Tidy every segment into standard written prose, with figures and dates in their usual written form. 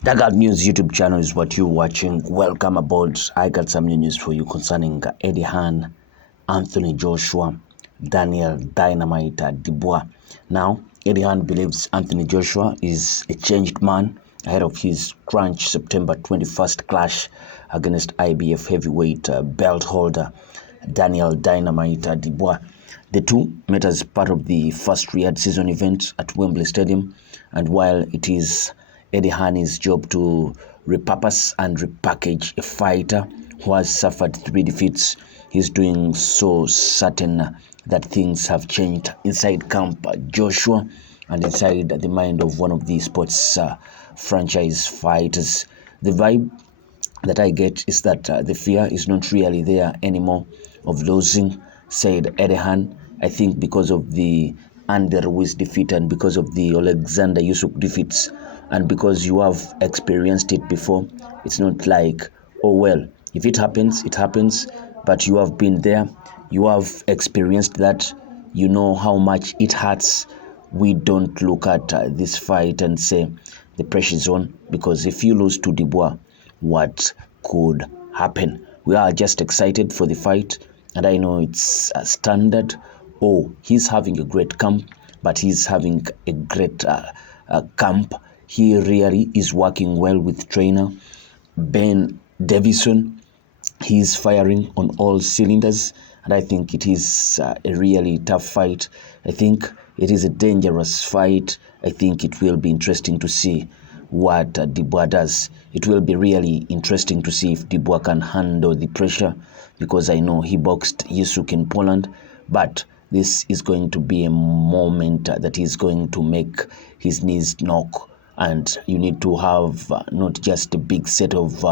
The God News YouTube channel is what you're watching. Welcome aboard. I got some new news for you concerning Eddie Hearn, Anthony Joshua, Daniel Dynamite Dubois. Now, Eddie Hearn believes Anthony Joshua is a changed man ahead of his crunch September 21st clash against IBF heavyweight belt holder Daniel Dynamite Dubois. The two met as part of the first Riyadh season event at Wembley Stadium, and while it is Eddie Hearn's job to repurpose and repackage a fighter who has suffered 3 defeats, he's doing so certain that things have changed inside camp Joshua and inside the mind of one of the sports franchise fighters. The vibe that I get is that the fear is not really there anymore of losing, said Eddie Hearn. I think because of the Andy Ruiz defeat and because of the Alexander Usyk defeats and because you have experienced it before, it's not like, oh well, if it happens, it happens, but you have been there, you have experienced that, you know how much it hurts. We don't look at this fight and say the pressure's on, because if you lose to Dubois, what could happen? We are just excited for the fight, and I know it's a standard. Oh, he's having a great camp, but he's having a great camp. He really is working well with trainer Ben Davison. He's firing on all cylinders, and I think it is a really tough fight. I think it is a dangerous fight. I think it will be interesting to see what Dubois does. It will be really interesting to see if Dubois can handle the pressure, because I know he boxed Usyk in Poland, but this is going to be a moment that is going to make his knees knock, and you need to have not just a big set of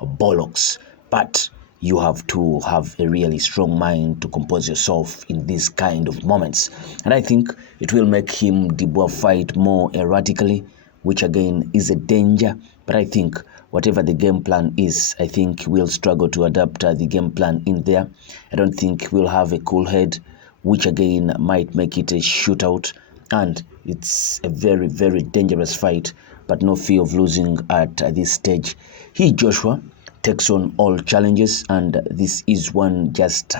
bollocks, but you have to have a really strong mind to compose yourself in these kind of moments. And I think it will make him, Dubois, fight more erratically, which again is a danger. But I think whatever the game plan is, I think we'll struggle to adapt the game plan in there. I don't think we'll have a cool head, which again might make it a shootout. And it's a very, very dangerous fight, but no fear of losing at this stage. He, Joshua, takes on all challenges, and this is one just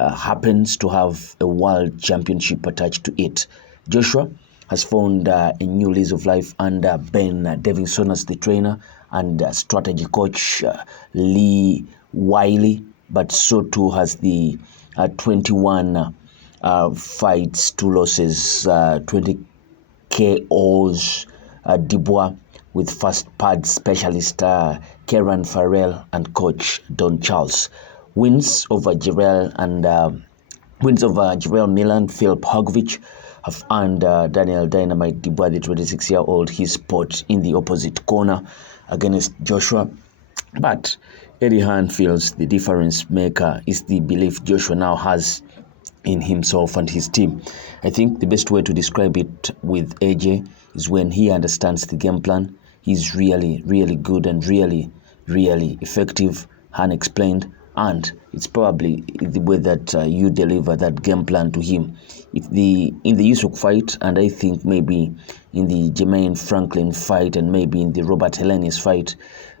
happens to have a world championship attached to it. Joshua has found a new lease of life under Ben Davison as the trainer and strategy coach Lee Wiley, but so too has the 21 fights, 2 losses, 20 KOs Dubois, with first pad specialist Kieran Farrell and coach Don Charles. Wins over Jarrell Milan, Philip Hogovich have earned Daniel Dynamite Dubois, the 26-year-old, his spot in the opposite corner against Joshua. But Eddie Hearn feels the difference maker is the belief Joshua now has in himself and his team. I think the best way to describe it with AJ is when he understands the game plan. He's really, really good and really, really effective, Hearn explained, and it's probably the way that you deliver that game plan to him. In the Usyk fight, and I think maybe in the Jermaine Franklin fight, and maybe in the Robert Helenius fight,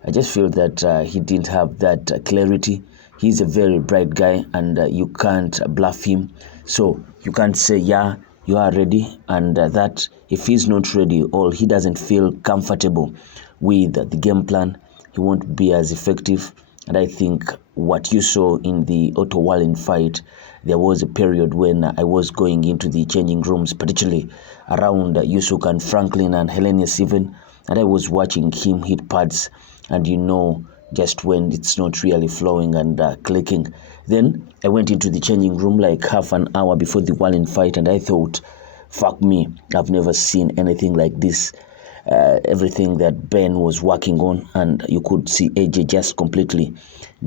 I just feel that he didn't have that clarity. He's a very bright guy, and you can't bluff him. So you can't say, yeah, you are ready, and that if he's not ready or he doesn't feel comfortable with the game plan, he won't be as effective. And I think what you saw in the Otto Wallin fight, there was a period when I was going into the changing rooms, particularly around Usyk and Franklin and Helenius even, and I was watching him hit pads, and you know just when it's not really flowing and clicking. Then I went into the changing room like half an hour before the Wallin fight, and I thought, fuck me, I've never seen anything like this. Everything that Ben was working on, and you could see AJ just completely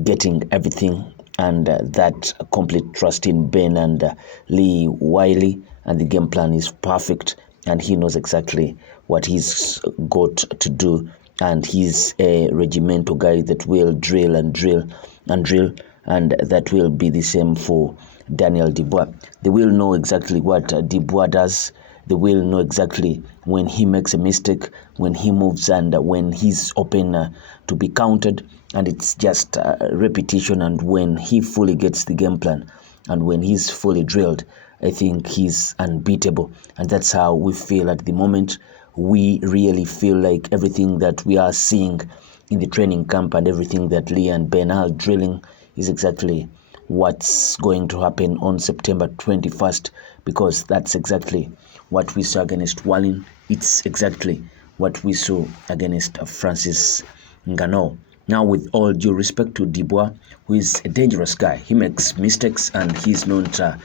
getting everything, and that complete trust in Ben and Lee Wiley, and the game plan is perfect, and he knows exactly what he's got to do, and he's a regimental guy that will drill and drill and drill, and that will be the same for Daniel Dubois. They will know exactly what Dubois does. They will know exactly when he makes a mistake, when he moves, and when he's open to be countered, and it's just repetition. And when he fully gets the game plan, and when he's fully drilled, I think he's unbeatable. And that's how we feel at the moment. We really feel like everything that we are seeing in the training camp and everything that Lee and Ben are drilling is exactly what's going to happen on September 21st, because that's exactly what we saw against Wallin. It's exactly what we saw against Francis Ngannou. Now, with all due respect to Dubois, who is a dangerous guy, he makes mistakes and he's not a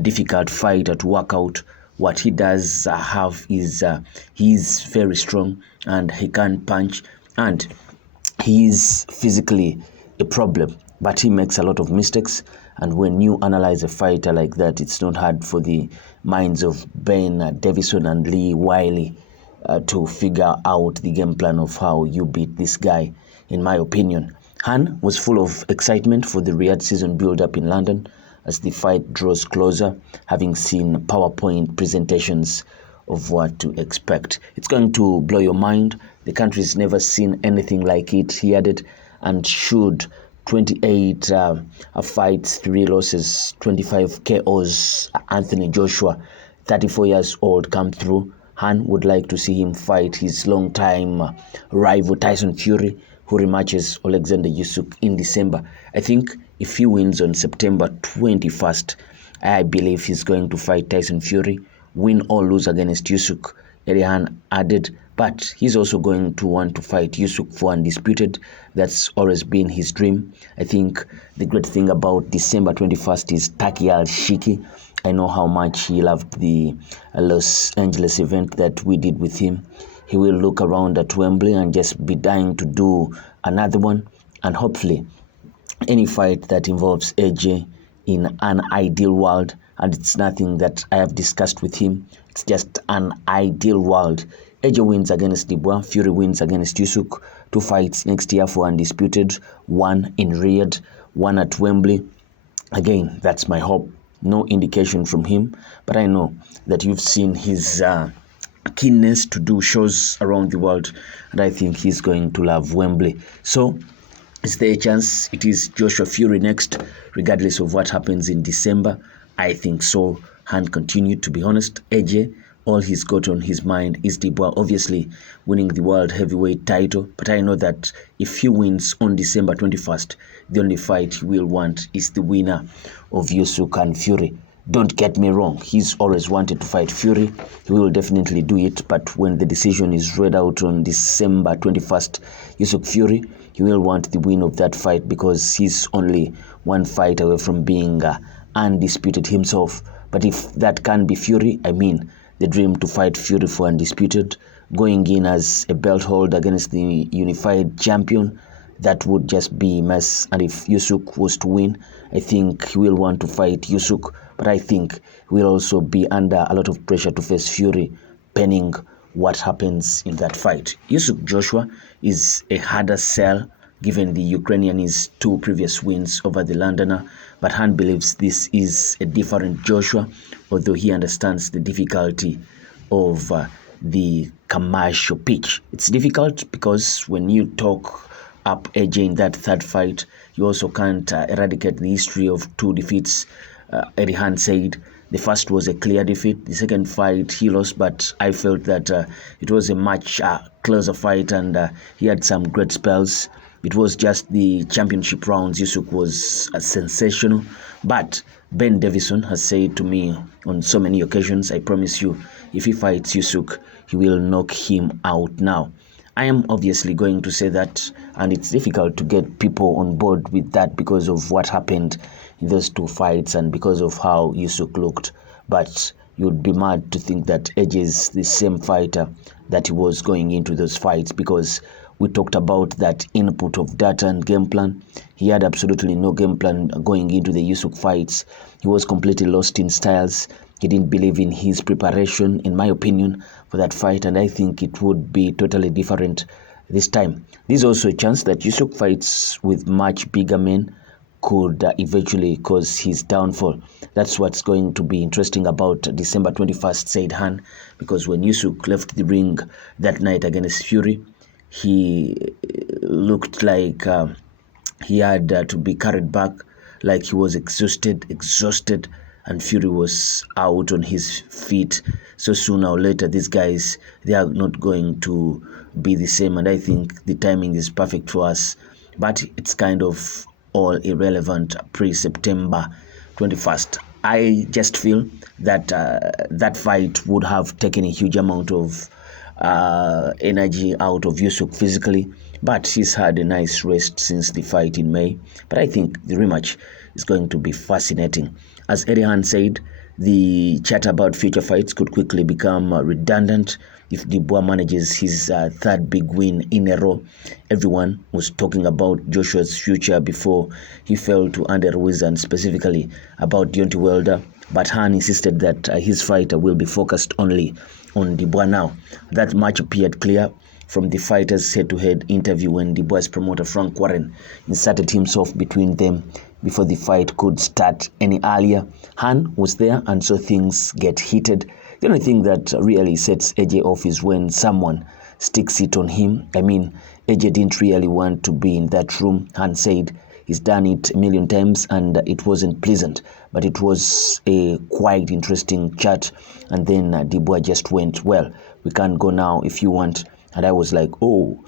difficult fighter to work out. What he does have is he's very strong and he can punch, and he's physically a problem, but he makes a lot of mistakes. And when you analyze a fighter like that, it's not hard for the minds of Ben Davison and Lee Wiley to figure out the game plan of how you beat this guy, in my opinion. Hearn was full of excitement for the Riyadh season build-up in London as the fight draws closer, having seen PowerPoint presentations of what to expect. It's going to blow your mind. The country's never seen anything like it, he added, and should 28 fights, 3 losses, 25 KOs, Anthony Joshua, 34 years old, come through, Hearn would like to see him fight his long-time rival Tyson Fury, who rematches Alexander Usyk in December. I think if he wins on September 21st, I believe he's going to fight Tyson Fury, win or lose against Usyk, Hearn added. But he's also going to want to fight Usyk for undisputed. That's always been his dream. I think the great thing about December 21st is Taki Al-Shiki. I know how much he loved the Los Angeles event that we did with him. He will look around at Wembley and just be dying to do another one. And hopefully, any fight that involves AJ in an ideal world, and it's nothing that I have discussed with him, it's just an ideal world. AJ wins against Dubois, Fury wins against Usyk, 2 fights next year for undisputed, 1 in Riyadh, 1 at Wembley. Again, that's my hope. No indication from him, but I know that you've seen his keenness to do shows around the world, and I think he's going to love Wembley. So, is there a chance it is Joshua Fury next, regardless of what happens in December? I think so. And continue, to be honest, AJ, all he's got on his mind is Dubois obviously winning the world heavyweight title, but I know that if he wins on December 21st, the only fight he will want is the winner of Usyk and Fury. Don't get me wrong, he's always wanted to fight Fury. He will definitely do it, but when the decision is read out on December 21st, Usyk Fury, he will want the win of that fight because he's only 1 fight away from being undisputed himself. But if that can be Fury, I mean, the dream to fight Fury for undisputed, going in as a belt holder against the unified champion, that would just be a mess. And if Usyk was to win, I think he will want to fight Usyk, but I think he will also be under a lot of pressure to face Fury, pending what happens in that fight. Usyk Joshua is a harder sell given the Ukrainian's 2 previous wins over the Londoner, but Hearn believes this is a different Joshua, although he understands the difficulty of the commercial pitch. It's difficult because when you talk up AJ in that 3rd fight, you also can't eradicate the history of 2 defeats. Eddie Hearn said the first was a clear defeat. The 2nd fight he lost, but I felt that it was a much closer fight, and he had some great spells. It was just the championship rounds. Usyk was sensational, but Ben Davison has said to me on so many occasions, I promise you, if he fights Usyk, he will knock him out now. I am obviously going to say that, and it's difficult to get people on board with that because of what happened in those 2 fights and because of how Usyk looked. But you'd be mad to think that AJ is the same fighter that he was going into those fights, because we talked about that input of data and game plan. He had absolutely no game plan going into the Usyk fights. He was completely lost in styles. He didn't believe in his preparation, in my opinion, for that fight, and I think it would be totally different this time. There's also a chance that Usyk fights with much bigger men, could eventually cause his downfall. That's what's going to be interesting about December 21st, said Hearn, because when Usyk left the ring that night against Fury, he looked like he had to be carried back, like he was exhausted, and Fury was out on his feet. So sooner or later, these guys, they are not going to be the same, and I think the timing is perfect for us. But it's kind of all irrelevant pre-September 21st. I just feel that that fight would have taken a huge amount of energy out of Usyk physically, but he's had a nice rest since the fight in May. But I think the rematch is going to be fascinating. As Eddie Hearn said, the chat about future fights could quickly become redundant if Dubois manages his third big win in a row. Everyone was talking about Joshua's future before he fell to Andy Ruiz, and specifically about Deontay Wilder. But Hearn insisted that his fight will be focused only on Dubois now. That much appeared clear from the fighters' head-to-head interview when Dubois' promoter Frank Warren inserted himself between them before the fight could start any earlier. Hearn was there and saw things get heated. The only thing that really sets AJ off is when someone sticks it on him. I mean, AJ didn't really want to be in that room. Hearn said he's done it a million times and it wasn't pleasant, but it was a quite interesting chat. And then Dubois just went, well, we can't go now if you want. And I was like, oh,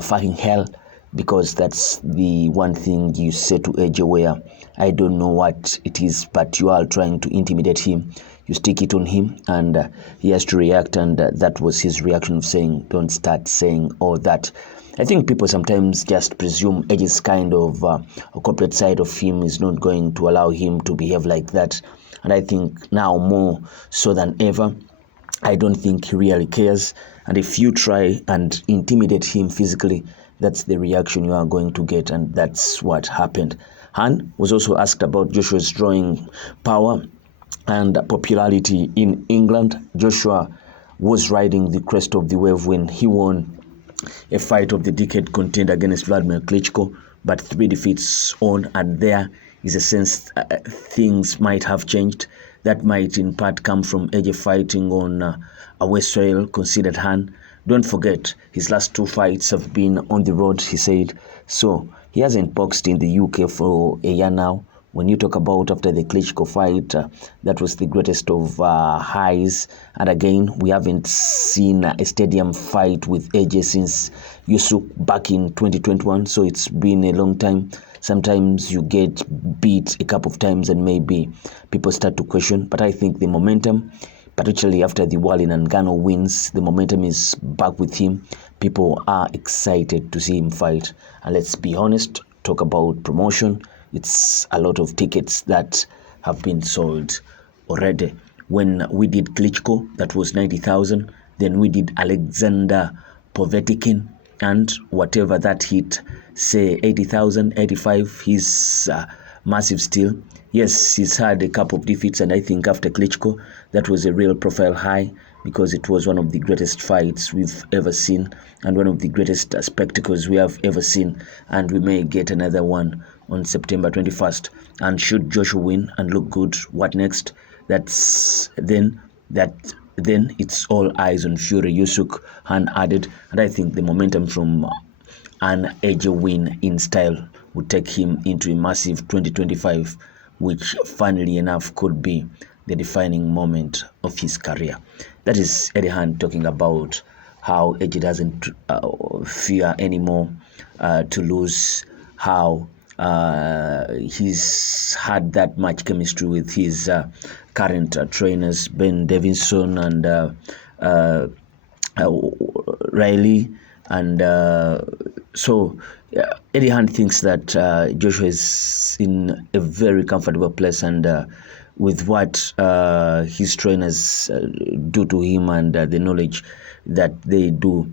fucking hell, because that's the one thing you say to AJ where I don't know what it is, but you are trying to intimidate him. You stick it on him and he has to react, and that was his reaction of saying, don't start saying all that. I think people sometimes just presume AJ's kind of a corporate side of him is not going to allow him to behave like that. And I think now more so than ever, I don't think he really cares. And if you try and intimidate him physically, that's the reaction you are going to get, and that's what happened. Hearn was also asked about Joshua's drawing power and popularity in England. Joshua was riding the crest of the wave when he won a fight of the decade contender against Vladimir Klitschko, but 3 defeats on, and there is a sense things might have changed. That might in part come from AJ fighting on away soil, considered Hearn. Don't forget, his last 2 fights have been on the road, he said. So he hasn't boxed in the UK for a year now. When you talk about after the Klitschko fight, that was the greatest of highs. And again, we haven't seen a stadium fight with AJ since Usyk back in 2021. So it's been a long time. Sometimes you get beat a couple of times and maybe people start to question. But I think the momentum, particularly after the Wallin and Ngannou wins, the momentum is back with him. People are excited to see him fight. And let's be honest, talk about promotion. It's a lot of tickets that have been sold already. When we did Klitschko, that was 90,000. Then we did Alexander Povetkin, and whatever that hit, say 80,000, 85, he's massive still. Yes, he's had a couple of defeats, and I think after Klitschko, that was a real profile high because it was one of the greatest fights we've ever seen and one of the greatest spectacles we have ever seen, and we may get another one on September 21st. And should Joshua win and look good, what next? Then it's all eyes on Fury, Usyk, Hearn added, and I think the momentum from an AJ win in style would take him into a massive 2025, which funnily enough could be the defining moment of his career. That is Eddie Hearn talking about how AJ doesn't fear anymore to lose, how he's had that much chemistry with his current trainers, Ben Davidson and Riley, and so Eddie Hearn thinks that Joshua is in a very comfortable place, and with what his trainers do to him and the knowledge that they do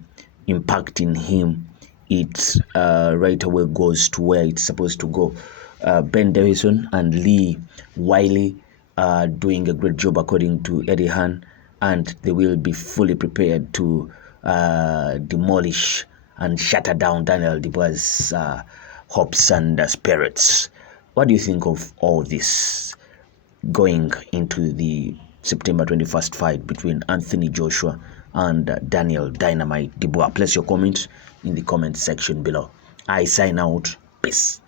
impacting him, it right away goes to where it's supposed to go. Ben Davidson and Lee Wiley are doing a great job according to Eddie Hearn, and they will be fully prepared to demolish and shatter down Daniel Dubois' hopes and spirits. What do you think of all this going into the September 21st fight between Anthony Joshua and Daniel Dynamite Dubois? Place your comment in the comment section below. I sign out. Peace.